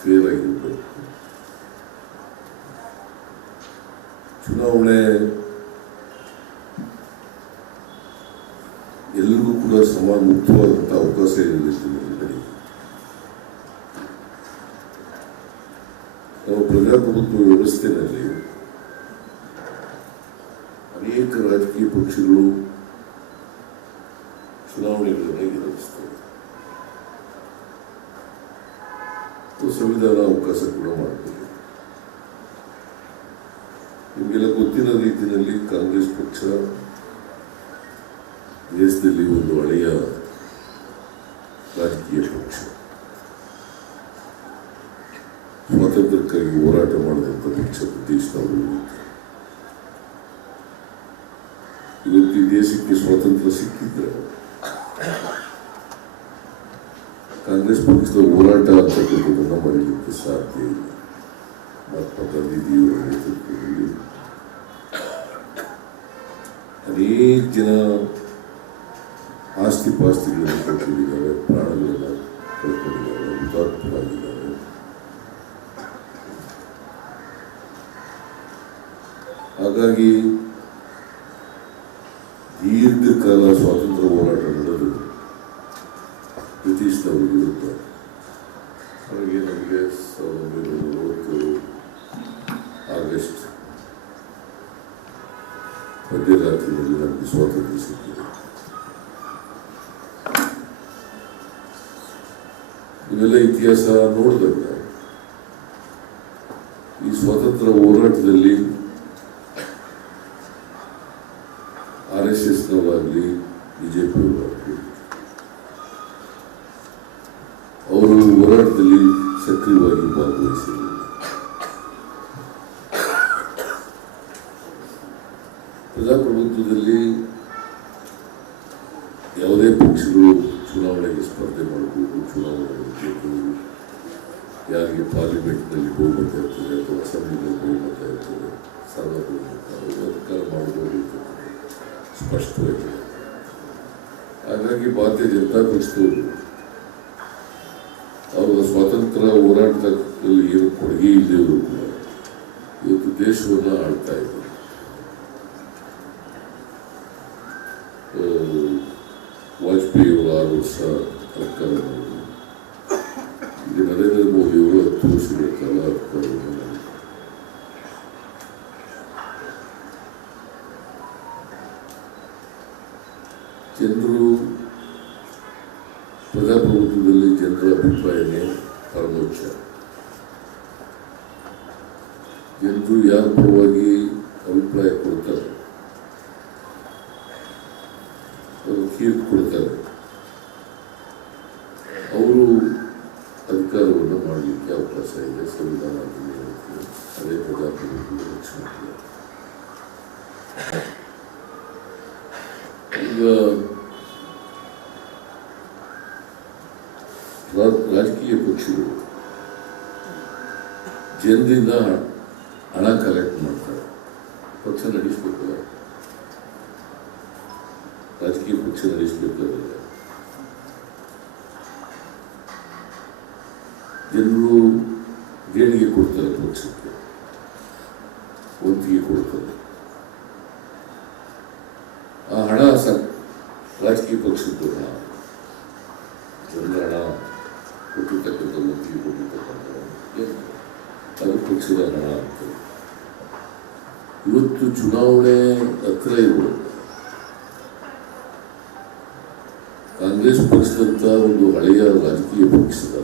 Fair ಆಗಿರಬೇಕು. ಚುನಾವಣೆ ಎಲ್ಲರಿಗೂ ಕೂಡ ಸಮಾನ ಮುಕ್ತವಾದಂಥ ಅವಕಾಶ ಇರಲಿಕ್ಕೆ ನಾವು ಪ್ರಜಾಪ್ರಭುತ್ವ ವ್ಯವಸ್ಥೆಯಲ್ಲಿ ಅನೇಕ ರಾಜಕೀಯ ಪಕ್ಷಗಳು ಚುನಾವಣೆಗಳನ್ನು ಎದುರಿಸ್ತವೆ. ಸಂವಿಧಾನ ಅವಕಾಶ ಕೂಡ ಮಾಡಬೇಕು. ನಿಮಗೆಲ್ಲ ಗೊತ್ತಿರೋ ರೀತಿಯಲ್ಲಿ ಕಾಂಗ್ರೆಸ್ ಪಕ್ಷ ದೇಶದಲ್ಲಿ ಒಂದು ಹಳೆಯ ರಾಜಕೀಯ ಪಕ್ಷ, ಸ್ವಾತಂತ್ರ್ಯಕ್ಕಾಗಿ ಹೋರಾಟ ಮಾಡಿದಂಥ ಪಕ್ಷ ದೇಶದವರು. ಇವತ್ತು ಈ ದೇಶಕ್ಕೆ ಸ್ವಾತಂತ್ರ್ಯ ಸಿಕ್ಕಿದ್ರೆ ಕಾಂಗ್ರೆಸ್ ಪಕ್ಷದ ಹೋರಾಟ ಅಂತಕ್ಕಂಥದ್ದನ್ನು ಮಾಡಲಿಕ್ಕೆ ಸಾಧ್ಯ ಇಲ್ಲ. ಮಹಾತ್ಮ ಗಾಂಧೀಜಿಯವರ ನೇತೃತ್ವದಲ್ಲಿ ಅನೇಕ ಜನ ಆಸ್ತಿ ಪಾಸ್ತಿಗಳನ್ನು ಕಳ್ಕೊಂಡಿದ್ದಾರೆ, ಪ್ರಾಣಗಳನ್ನು ಕಳ್ಕೊಂಡಿದ್ದಾರೆ, ಹುತಾತ್ಮರಾಗಿದ್ದಾರೆ. ಹಾಗಾಗಿ ದೀರ್ಘಕಾಲ ಸ್ವಾತಂತ್ರ್ಯ ಹೋರಾಟ ನಡೆದು ಬ್ರಿಟಿಷ್ನವರು ವಿರುದ್ಧ ಅವರಿಗೆ ನಮಗೆ 1940 ಆಗಸ್ಟ್ ಮಧ್ಯರಾತ್ರಿಯಲ್ಲಿ ನಮಗೆ ಸ್ವಾತಂತ್ರ್ಯ ಸಿಕ್ಕಿದೆ. ಇವೆಲ್ಲ ಇತಿಹಾಸ ನೋಡಿದಾಗ ಈ ಸ್ವಾತಂತ್ರ್ಯ ಹೋರಾಟದಲ್ಲಿ RSSನವರಾಗಲಿ ಬಿಜೆಪಿಯವರಾಗಲಿ ಅವರು ಹೋರಾಟದಲ್ಲಿ ಸಕ್ರಿಯವಾಗಿ ಭಾಗವಹಿಸಿದರು. ಪ್ರಜಾಪ್ರಭುತ್ವದಲ್ಲಿ ಯಾವುದೇ ಪಕ್ಷಗಳು ಚುನಾವಣೆಗೆ ಸ್ಪರ್ಧೆ ಮಾಡಬಹುದು, ಚುನಾವಣೆ ಯಾರಿಗೆ ಪಾರ್ಲಿಮೆಂಟ್ನಲ್ಲಿ ಬಹುಮತ ಇರ್ತದೆ ಅಥವಾ ಅಸೆಂಬ್ಲಿನಲ್ಲಿ ಬಹುಮತ ಇರ್ತದೆ, ಸಾರ್ವಭೌಮತ ಅಧಿಕಾರ ಮಾಡಬಹುದು ಸ್ಪಷ್ಟವಾಗಿದೆ. ಹಾಗಾಗಿ ಭಾರತೀಯ ಜನತಾ ಪಕ್ಷದವರು ಅವರ ಸ್ವಾತಂತ್ರ್ಯ ಹೋರಾಟದಲ್ಲಿ ಏನು ಕೊಡುಗೆ ಇಲ್ಲದವರು ಕೂಡ ಇವತ್ತು ದೇಶವನ್ನು ಆಳ್ತಾ ಇದ್ದಾರೆ. ವಾಜಪೇಯಿ ಅವರು 6 ವರ್ಷ ಸರ್ಕಾರ ಮಾಡಿದರು. ಈಗ ನರೇಂದ್ರ ಮೋದಿ ಅವರು 10 ವರ್ಷಗಳ ಕಾಲ ಅಧಿಕಾರವನ್ನು ಮಾಡಿದರು. ಜನರು ಪ್ರಜಾಪ್ರಭುತ್ವದಲ್ಲಿ ಜನರ ಅಭಿಪ್ರಾಯನೇ ಪರಮೋಚ್ಚ. ಜನರು ಯಾರ ಪರವಾಗಿ ಅಭಿಪ್ರಾಯ ಕೊಡ್ತಾರೆ, ಅವರು ತೀರ್ಪು ಕೊಡ್ತಾರೆ, ಅವರು ಅಧಿಕಾರವನ್ನು ಮಾಡಲಿಕ್ಕೆ ಅವಕಾಶ ಇದೆ. ಸಂವಿಧಾನ ಅದೇ ಪ್ರಜಾಪ್ರಭುತ್ವದ ಲಕ್ಷಣ. ಈಗ ರಾಜಕೀಯ ಪಕ್ಷಗಳು ಜನರಿಂದ ಹಣ ಕಲೆಕ್ಟ್ ಮಾಡ್ತಾರೆ. ಪಕ್ಷ ನಡೆಸಬೇಕಲ್ಲ, ರಾಜಕೀಯ ಪಕ್ಷ ನಡೆಸಬೇಕಾದ್ರೆ ಜನರು ದೇಣಿಗೆ ಕೊಡ್ತಾರೆ, ಪಕ್ಷಕ್ಕೆ ವಂತಿಗೆ ಕೊಡ್ತಾರೆ. ಆ ಹಣ ರಾಜಕೀಯ ಪಕ್ಷದ್ದು ಹಣ, ಜನರ ಹಣ ಕೊಟ್ಟಿರ್ತಕ್ಕಂಥ ವಂತಿಗೆ ಕೊಟ್ಟಿರ್ತಕ್ಕಂಥ ಅದು ಪಕ್ಷದ ಹಣ ಅಂತ. ಇವತ್ತು ಚುನಾವಣೆ ಹತ್ರ ಇರುವುದು ಕಾಂಗ್ರೆಸ್ ಪಕ್ಷದಂತ ಒಂದು ಹಳೆಯ ರಾಜಕೀಯ ಪಕ್ಷದ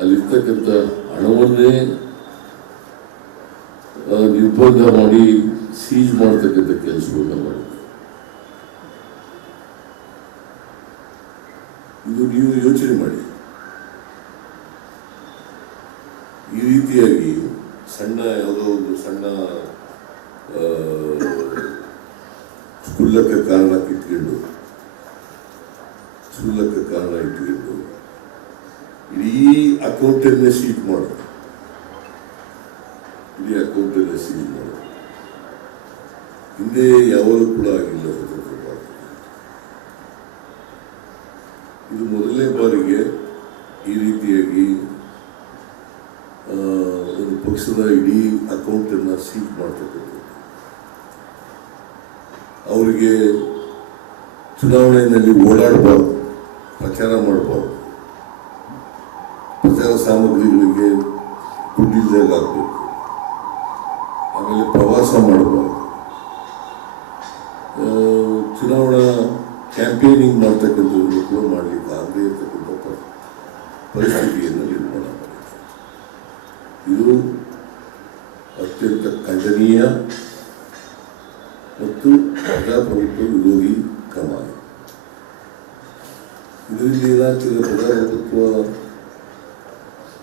ಅಲ್ಲಿರ್ತಕ್ಕಂಥ ಹಣವನ್ನೇ ನಿರ್ಬಂಧ ಮಾಡಿ ಸೀಜ್ ಮಾಡ್ತಕ್ಕಂಥ ಕೆಲಸವನ್ನು ಮಾಡಿದ್ದಾರೆ. ಇದು ನೀವು ಯೋಚನೆ ಮಾಡಿ. ಈ ರೀತಿಯಾಗಿ ಸಣ್ಣ ಯಾವುದೋ ಒಂದು ಸಣ್ಣ ಕ್ಷುಲ್ಲಕ ಕಾರಣ ಇಟ್ಕೊಂಡು ಇಡೀ ಅಕೌಂಟನ್ನೇ ಸೀಟ್ ಮಾಡೋದು, ಹಿಂದೆ ಯಾವಾಗಲೂ ಕೂಡ ಆಗಿಲ್ಲ ಸ್ವತಂತ್ರ ಭಾರತ. ಇದು ಮೊದಲನೇ ಬಾರಿಗೆ ಈ ರೀತಿಯಾಗಿ ಪಕ್ಷದ ಇಡೀ ಅಕೌಂಟನ್ನು ಸೀಟ್ ಮಾಡ್ತಕ್ಕಂಥದ್ದು. ಅವರಿಗೆ ಚುನಾವಣೆಯಲ್ಲಿ ಓಡಾಡಬಾರ್ದು, ಪ್ರಚಾರ ಮಾಡಬಾರ್ದು, ಪ್ರಚಾರ ಸಾಮಗ್ರಿಗಳಿಗೆ ದುಡ್ಡಿಲ್ಲದಾಗ ಆಗಬೇಕು, ಆಮೇಲೆ ಪ್ರವಾಸ ಮಾಡಬಾರ್ದು, ಚುನಾವಣಾ ಕ್ಯಾಂಪೇನಿಂಗ್ ಮಾಡ್ತಕ್ಕಂಥದ್ದು ಕೂಡ ಮಾಡಲಿಕ್ಕೆ ಆಗದೇ ಇರತಕ್ಕಂಥ ಪರಿಸ್ಥಿತಿಯನ್ನು ನಿರ್ಮಾಣ ಮಾಡಿದೆ. ಇದು ಅತ್ಯಂತ ಖಂಡನೀಯ ಮತ್ತು ಪ್ರಜಾಪ್ರಭುತ್ವ ವಿರೋಧಿ ಕ್ರಮ. ಇದರಿಂದ ಏನಾಗ್ತದೆ, ಪ್ರಜಾಪ್ರಭುತ್ವ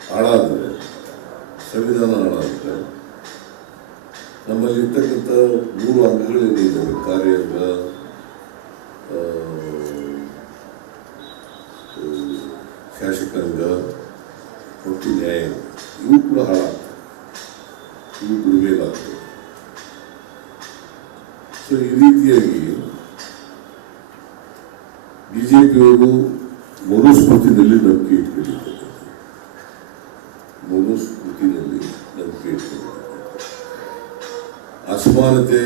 ಹಾಳಾದರೆ, ಸಂವಿಧಾನ ಹಾಳಾದರೆ, ನಮ್ಮಲ್ಲಿ ಇರ್ತಕ್ಕಂಥ 3 ಅಂಗಗಳೇನಿದ್ದಾವೆ, ಕಾರ್ಯಾಂಗ, ಶಾಸಕಾಂಗ ಮತ್ತು ನ್ಯಾಯಾಂಗ, ಇವು ಕೂಡ ಹಾಳಾಗ್ತವೆ, ಇವು ಬಿಡಬೇಕಾಗ್ತದೆ. ಸೊ ಈ ರೀತಿಯಾಗಿ ಬಿಜೆಪಿಯವರು ಮನುಸ್ಮೃತಿನಲ್ಲಿ ನಂಬಿಕೆ ಇಟ್ಕೊಂಡಿದ್ದಾರೆ, ಮನುಸ್ಮೃತಿನಲ್ಲಿ ನಂಬಿಕೆ ಇಟ್ಕೊಂಡಿದ್ದಾರೆ. ಅಸಮಾನತೆ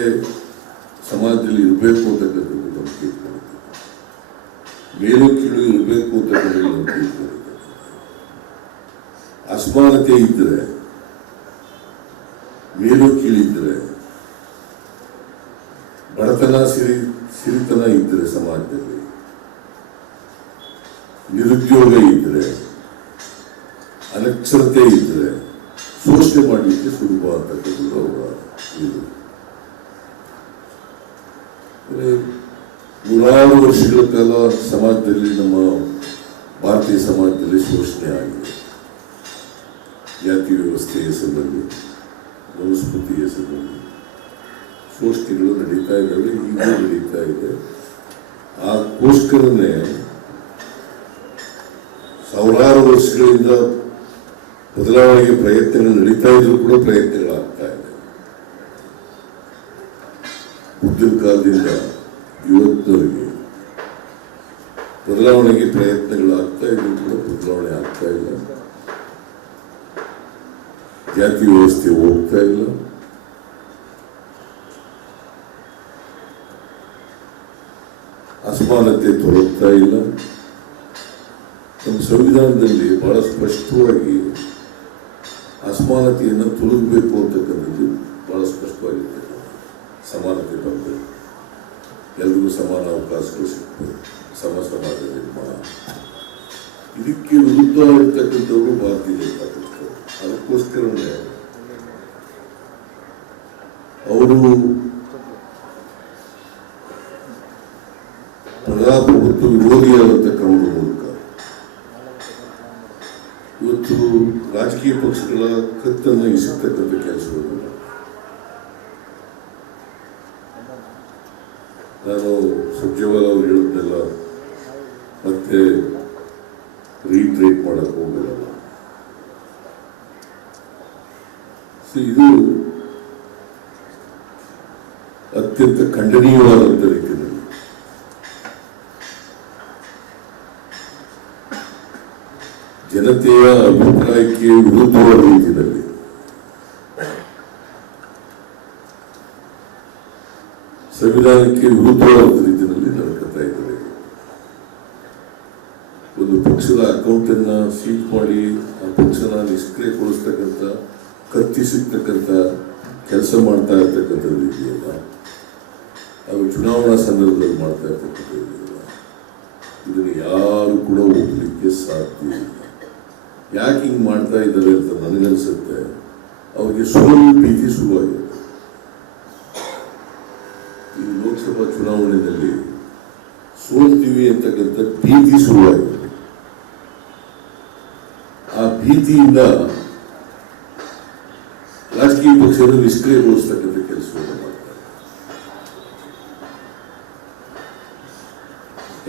ಸಮಾಜದಲ್ಲಿ ಇರಬೇಕು ಅಂತಕ್ಕಂಥದ್ದು ನಂಬಿಕೆ ಇಟ್ಕೊಂಡಿದ್ದಾರೆ, ಮೇಲು ಕೀಳು ಇರಬೇಕು ಅಂತಕ್ಕಂಥದ್ದು ನಂಬಿಕೆ ಇಟ್ಕೊಂಡಿದ್ದಾರೆ. ಅಸಮಾನತೆ ಇದ್ದರೆ, ಮೇಲು ಕೀಳಿದ್ರೆ, ಬಡತನ ಸಿರಿತನ ಇದ್ದರೆ, ಸಮಾಜದಲ್ಲಿ ನಿರುದ್ಯೋಗ ಇದ್ದರೆ, ಅನಕ್ಷರತೆ ಇದ್ದರೆ ಶೋಷಣೆ ಮಾಡಲಿಕ್ಕೆ ಸುಲಭ ಅಂತಕ್ಕಂಥದ್ದು ಅವರ ಇದು. ನೂರಾರು ವರ್ಷಗಳ ಕಾಲ ಸಮಾಜದಲ್ಲಿ, ನಮ್ಮ ಭಾರತೀಯ ಸಮಾಜದಲ್ಲಿ ಶೋಷಣೆ ಆಗಿದೆ. ಜಾತಿ ವ್ಯವಸ್ಥೆ ಹೆಸರಿನಲ್ಲಿ, ಮನುಸ್ಮೃತಿ ಹೆಸರಿನಲ್ಲಿ ಶೋಷಣೆಗಳು ನಡೀತಾ ಇದ್ದಾವೆ, ಈಗ ನಡೀತಾ ಇದೆ. ಅದಕ್ಕೋಸ್ಕರನೇ ಸಾವಿರಾರು ವರ್ಷಗಳಿಂದ ಬದಲಾವಣೆಗೆ ಪ್ರಯತ್ನಗಳು ನಡೀತಾ ಇದ್ರು ಕೂಡ ಪ್ರಯತ್ನಗಳಾಗ್ತಾ ಇದೆ. ಬುದ್ಧನ ಕಾಲದಿಂದ ಇವತ್ತಿನವರೆಗೆ ಬದಲಾವಣೆಗೆ ಪ್ರಯತ್ನಗಳಾಗ್ತಾ ಇದ್ರು ಕೂಡ ಬದಲಾವಣೆ ಆಗ್ತಾ ಇಲ್ಲ. ಜಾತಿ ವ್ಯವಸ್ಥೆ ಹೋಗ್ತಾ ಇಲ್ಲ. ಅಸಮಾನತೆ ತೊಲಗ್ತಾ ಇಲ್ಲ. ನಮ್ಮ ಸಂವಿಧಾನದಲ್ಲಿ ಬಹಳ ಸ್ಪಷ್ಟವಾಗಿ ಅಸಮಾನತೆಯನ್ನು ತೊಲಗಬೇಕು ಅಂತಕ್ಕಂಥದ್ದು ಬಹಳ ಸ್ಪಷ್ಟವಾಗಿರ್ತದೆ. ಸಮಾನತೆ ಬಂದರೆ ಎಲ್ರಿಗೂ ಸಮಾನ ಅವಕಾಶಗಳು ಸಿಗ್ತದೆ, ಸಮ ಸಮಾಜ ನಿರ್ಮಾಣ. ಇದಕ್ಕೆ ವಿರುದ್ಧವಾಗಿರ್ತಕ್ಕಂಥವರು ಭಾರತೀಯ ಜನತಾ ಪಕ್ಷ. ಅದಕ್ಕೋಸ್ಕರನೇ ಅವರು ಪ್ರಜಾಪ್ರಭುತ್ವ ವಿರೋಧಿಯಾದಂಥ ಕ್ರಮದ ಮೂಲಕ ಇವತ್ತು ರಾಜಕೀಯ ಪಕ್ಷಗಳ ಕತ್ತನ್ನು ಇಸತಕ್ಕಂಥ ಕೆಲಸವನ್ನು ನಾನು ಸುರ್ಜೇವಾಲಾ ಅವರು ಹೇಳಿದ್ನೆಲ್ಲ ಮತ್ತೆ ರೀಟ್ರೇಟ್ ಮಾಡಕ್ಕೆ ಹೋಗಲ್ಲ. ಇದು ಅತ್ಯಂತ ಖಂಡನೀಯವಾದಂಥ ರೀತಿಯಲ್ಲಿ ಜನತೆಯ ಅಭಿಪ್ರಾಯಕ್ಕೆ ವಿರುದ್ಧವಾದ ರೀತಿಯಲ್ಲಿ ಸಂವಿಧಾನಕ್ಕೆ ವಿರುದ್ಧವಾದ ರೀತಿಯಲ್ಲಿ ನಡ್ಕೊತಾ ಇದ್ದಾರೆ. ಒಂದು ಪಕ್ಷದ ಅಕೌಂಟನ್ನು ಸೀಟ್ ಮಾಡಿ ಆ ಪಕ್ಷನ ನಿಷ್ಕ್ರಿಯಗೊಳಿಸ್ತಕ್ಕಂಥ, ಕತ್ತಿಸಿರ್ತಕ್ಕಂಥ ಕೆಲಸ ಮಾಡ್ತಾ ಇರ್ತಕ್ಕಂಥ ರೀತಿಯಲ್ಲ, ಅದು ಚುನಾವಣಾ ಸಂದರ್ಭದಲ್ಲಿ ಮಾಡ್ತಾ ಇರ್ತಕ್ಕಂಥ ಇದೆಯಲ್ಲ, ಇದನ್ನು ಯಾರು ಕೂಡ ಒಪ್ಪಲಿಕ್ಕೆ ಸಾಧ್ಯ ಇಲ್ಲ. ಯಾಕೆ ಹಿಂಗೆ ಮಾಡ್ತಾ ಇದ್ದಾರೆ ಅಂತ ನನಗನ್ಸುತ್ತೆ, ಅವ್ರಿಗೆ ಸೋಲು ಭೀತಿ ಶುರುವಾಗಿದೆ. ಈ ಲೋಕಸಭಾ ಚುನಾವಣೆಯಲ್ಲಿ ಸೋಲ್ತೀವಿ ಅಂತಕ್ಕಂಥ ಭೀತಿ ಶುರುವಾಗಿದೆ. ಆ ಭೀತಿಯಿಂದ ರಾಜಕೀಯ ಪಕ್ಷವನ್ನು ನಿಷ್ಕ್ರಿಯಗೊಳಿಸ್ತಕ್ಕಂಥ ಕೆಲಸವನ್ನು ಮಾಡ್ತಾರೆ.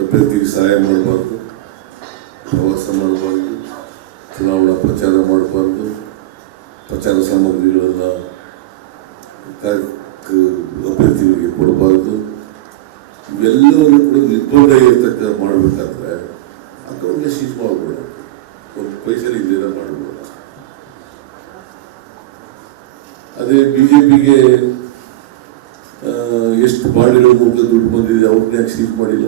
ಅಭ್ಯರ್ಥಿಗೆ ಸಹಾಯ ಮಾಡಬಾರ್ದು, ಪ್ರವಾಸ ಮಾಡಬಾರ್ದು, ಚುನಾವಣಾ ಪ್ರಚಾರ ಮಾಡಬಾರ್ದು, ಪ್ರಚಾರ ಸಾಮಗ್ರಿಗಳನ್ನು ಅಭ್ಯರ್ಥಿಗಳಿಗೆ ಕೊಡಬಾರ್ದು, ಇವೆಲ್ಲವನ್ನು ಕೂಡ ನಿರ್ಬಂಧ ಇರತಕ್ಕ ಮಾಡಬೇಕಾದ್ರೆ ಅಕೌಂಟ್ಗೆ ಸೀಸ್ ಮಾಡಬೇಡ, ಒಂದು ಪೈಸೆ ಇಲ್ಲೇನ ಮಾಡಬೇಡ. ಅದೇ ಬಿಜೆಪಿಗೆ ಎಷ್ಟು ಬಾಡಿಗಳ ಮೂಲಕ ದುಡ್ಡು ಬಂದಿದೆ ಅವ್ರನ್ನ ಯಾಕೆ ಸೀಟ್ ಮಾಡಿಲ್ಲ?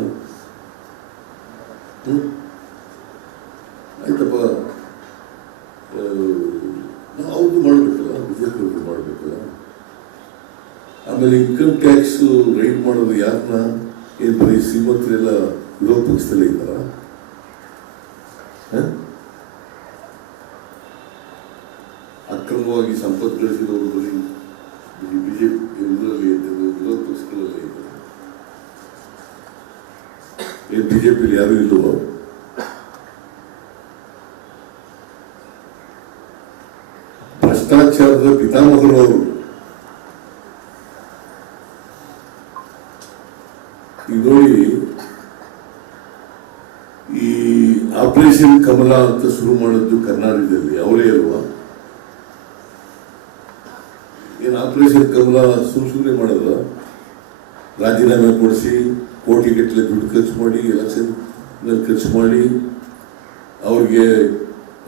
ಆಯ್ತಪ್ಪ, ಅವ್ರದ್ದು ಮಾಡಬೇಕಲ್ಲ, ಬಿಜೆಪಿ ಅವ್ರದ್ದು ಮಾಡಬೇಕಲ್ಲ. ಆಮೇಲೆ ಇನ್ಕಮ್ ಟ್ಯಾಕ್ಸ್ ರೈಡ್ ಮಾಡೋದು ಯಾರನ್ನ? ಏನು ಬರೀ ಶ್ರೀಮಂತರೆಲ್ಲ ವಿರೋಧ ಪಕ್ಷದಲ್ಲೇ ಇದ್ದಾರ? ಅಕ್ರಮವಾಗಿ ಸಂಪತ್ತು ಗಳಿಸಿದವರು ಬರೀ ಬಿಜೆಪಿ ಇದರಲ್ಲಿ ಇದ್ದರು, ವಿರೋಧ ಪಕ್ಷಗಳಲ್ಲೇ ಇದ್ದಾರೆ. ಏನು ಬಿಜೆಪಿಯಲ್ಲಿ ಯಾರು ಇಲ್ಲವೋ? ಭ್ರಷ್ಟಾಚಾರದ ಪಿತಾಮಹರು ಅವರು. ಈಗ ನೋಡಿ, ಈ ಆಪರೇಷನ್ ಕಮಲ ಅಂತ ಶುರು ಮಾಡಿದ್ದು ಕರ್ನಾಟಕದಲ್ಲಿ ಅವರೇ ಅಲ್ವಾ? ಏನು ಆಪರೇಷನ್ ಕಮಲ ಸುಮ್ಮನೆ ಮಾಡಿದ್ರ? ರಾಜೀನಾಮೆ ಕೊಡಿಸಿ ಕೋಟಿಗಟ್ಟಲೆ ದುಡ್ಡು ಖರ್ಚು ಮಾಡಿ, ಎಲೆಕ್ಷನ್ ಖರ್ಚು ಮಾಡಿ, ಅವ್ರಿಗೆ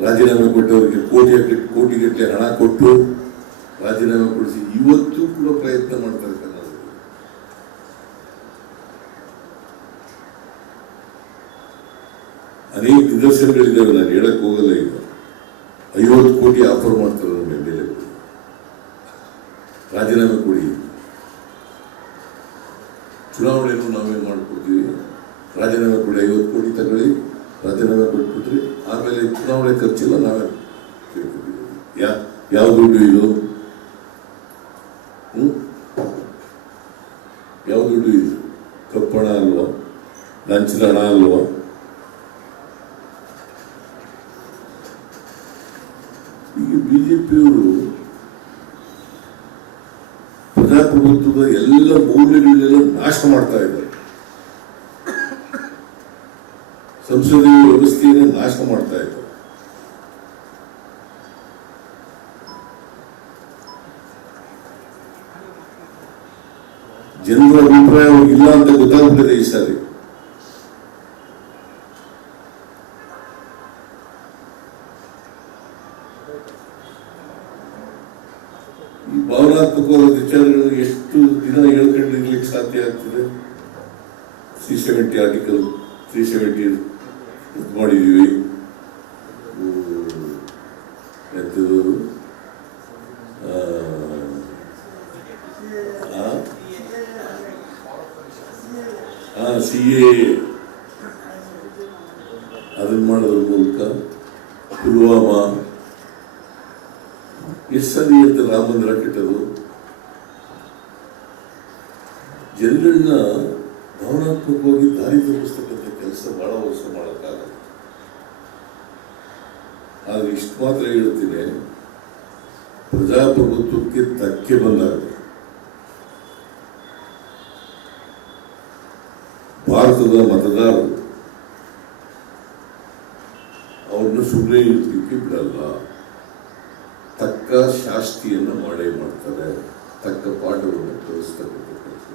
ರಾಜೀನಾಮೆ ಕೊಟ್ಟವ್ರಿಗೆ ಕೋಟಿಗಟ್ಟಲೆ ಹಣ ಕೊಟ್ಟು ರಾಜೀನಾಮೆ ಕೊಡಿಸಿ ಇವತ್ತು ಕೂಡ ಪ್ರಯತ್ನ ಮಾಡ್ತಾರೆ ಕರ್ನಾಟಕದಲ್ಲಿ. ಅನೇಕ ನಿದರ್ಶನಗಳಿದ್ದಾವೆ, ನಾನು ಹೇಳಕ್ ಹೋಗಲ್ಲ. ಈಗ 50 ಕೋಟಿ ಆಫರ್ ಮಾಡ್ತಾರೆ ನಮ್ಮ ಮೇಲೆ, ರಾಜೀನಾಮೆ ಕೊಡಿ. ಚುನಾವಣೆಯನ್ನು ನಾವೇನು ಮಾಡ್ಕೊಡ್ತೀವಿ? ರಾಜೀನಾಮೆ ಕೊಡಿ, 50 ಕೋಟಿ ತಗೊಳ್ಳಿ, ರಾಜೀನಾಮೆ ಕೊಟ್ಬಿಟ್ರಿ, ಆಮೇಲೆ ಚುನಾವಣೆ ಖರ್ಚಿಲ್ಲ ನಾವೇ ಯಾವ ದುಡ್ಡು ಇದು? ಯಾವ ದುಡ್ಡು ಇದು? ಕಪ್ಪಣ ಅಲ್ವಾ? ಲಂಚದ ಹಣ ಅಲ್ವಾ? ಈಗ ಬಿಜೆಪಿಯವರು ಪ್ರಜಾಪ್ರಭುತ್ವದ ಎಲ್ಲ ಮೌಲ್ಯಗಳನ್ನೆಲ್ಲ ನಾಶ ಮಾಡ್ತಾ ಇದ್ದಾರೆ. ಸಂಸದೀಯ ವ್ಯವಸ್ಥೆಯನ್ನು ನಾಶ ಮಾಡ್ತಾ ಇದ್ದಾರೆ. ಜನರ ಅಭಿಪ್ರಾಯ ಇಲ್ಲ ಅಂತ ಗೊತ್ತಾಗ್ಬಿಟ್ಟಿದೆ ಈ ಸಾರಿ. ಈ ಭಾವನಾತ್ಮಕವಾದ ವಿಚಾರಗಳನ್ನು ಎಷ್ಟು ದಿನ ಹೇಳ್ಕೊಂಡಿರ್ಲಿಕ್ಕೆ ಸಾಧ್ಯ ಆಗ್ತದೆ? 370 ಆರ್ಟಿಕಲ್ 370 ಮಾಡಿದೀವಿ. ಎಂಥದ್ದು CA ಅದನ್ನ ಮಾಡೋದ್ರ ಮೂಲಕ ಪುಲ್ವಾಮಾ ಎಷ್ಟು ಸರಿ ಅಂತ ರಾಮ ಮಂದಿರ ಕಟ್ಟೋದು, ಜನಗಳನ್ನ ಭಾವನಾತ್ಮಕವಾಗಿ ದಾರಿ ತಪ್ಪಿಸ್ತಕ್ಕಂಥ ಕೆಲಸ ಬಹಳ ವರ್ಷ ಮಾಡೋಕ್ಕಾಗಲ್ಲ. ಆದ್ರೆ ಇಷ್ಟು ಮಾತ್ರ ಹೇಳ್ತೀನಿ, ಪ್ರಜಾಪ್ರಭುತ್ವಕ್ಕೆ ಧಕ್ಕೆ ಬಂದಾಗ ಭಾರತದ ಮತದಾರರು ಅವ್ರನ್ನ ಸುಮ್ಮನೆ ಇರ್ಲಿಕ್ಕೆ ಬಿಡಲ್ಲ. ತಕ್ಕ ಶಾಸ್ತಿಯನ್ನು ಮಾಡೇ ಮಾಡ್ತಾರೆ, ತಕ್ಕ ಪಾಠವನ್ನು ಕಲಿಸ್ತಕ್ಕಂಥ ಕೆಲಸ.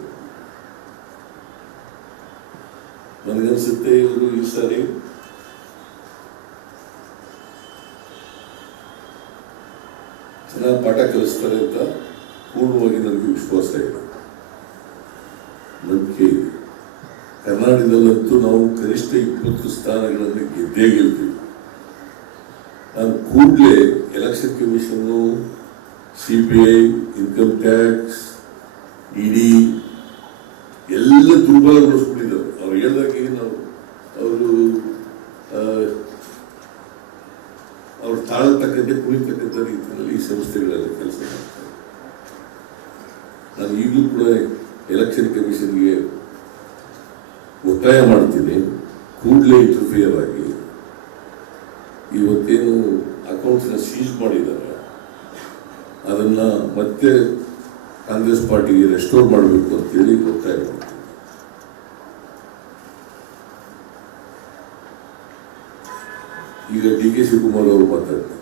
ನನಗನ್ಸುತ್ತೆ ಇವರು ಈ ಸಾರಿ ಚೆನ್ನಾಗಿ ಪಾಠ ಕಲಿಸ್ತಾರೆ ಅಂತ ಪೂರ್ಣವಾಗಿ ನನಗೆ ವಿಶ್ವಾಸ ಇದೆ, ನಂಬಿಕೆ ಇದೆ. ಕರ್ನಾಟಕದಲ್ಲಂತೂ ನಾವು ಕನಿಷ್ಠ 20 ಸ್ಥಾನಗಳನ್ನು ಗೆದ್ದೇ ಗೆಲ್ತೀವಿ. ನಾನು ಕೂಡಲೇ election commission, CBI, income tax, ED ಎಲ್ಲ ದುರ್ಬಲಗೊಳಿಸ್ಬಿಟ್ಟಿದ್ದಾರೆ. ಅವ್ರು ಹೇಳಿದಾಗೆ ನಾವು ಅವ್ರು ತಾಳತಕ್ಕಂತೆ ಕುಳಿತಕ್ಕಂಥ ರೀತಿಯಲ್ಲಿ ಈ ಸಂಸ್ಥೆಗಳೆಲ್ಲ ಕೆಲಸ ಮಾಡ್ತಾರೆ. ನಾನು ಈಗಲೂ ಕೂಡ ಎಲೆಕ್ಷನ್ ಕಮಿಷನ್ಗೆ ಒತ್ತಾಯ ಮಾಡ್ತೀನಿ, ಕೂಡಲೇ ಇಂಟರ್ಫಿಯರ್ ಆಗಿ ಇವತ್ತೇನು ಅಕೌಂಟ್ಸ್ನ ಸೀಜ್ ಮಾಡಿದ್ದಾರೆ ಅದನ್ನ ಮತ್ತೆ ಕಾಂಗ್ರೆಸ್ ಪಾರ್ಟಿಗೆ ರೆಸ್ಟೋರ್ ಮಾಡಬೇಕು ಅಂತೇಳಿ ಒತ್ತಾಯ ಮಾಡ್ತೀನಿ. ಈಗ DK ಶಿವಕುಮಾರ್ ಅವರು ಮಾತಾಡ್ತಾರೆ.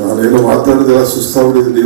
ನಾನೇನು ಮಾತಾಡಿದ್ರೆ ಸುಸ್ತಾಗ್ಬಿಟ್ಟಿದ್ದೀನಿ.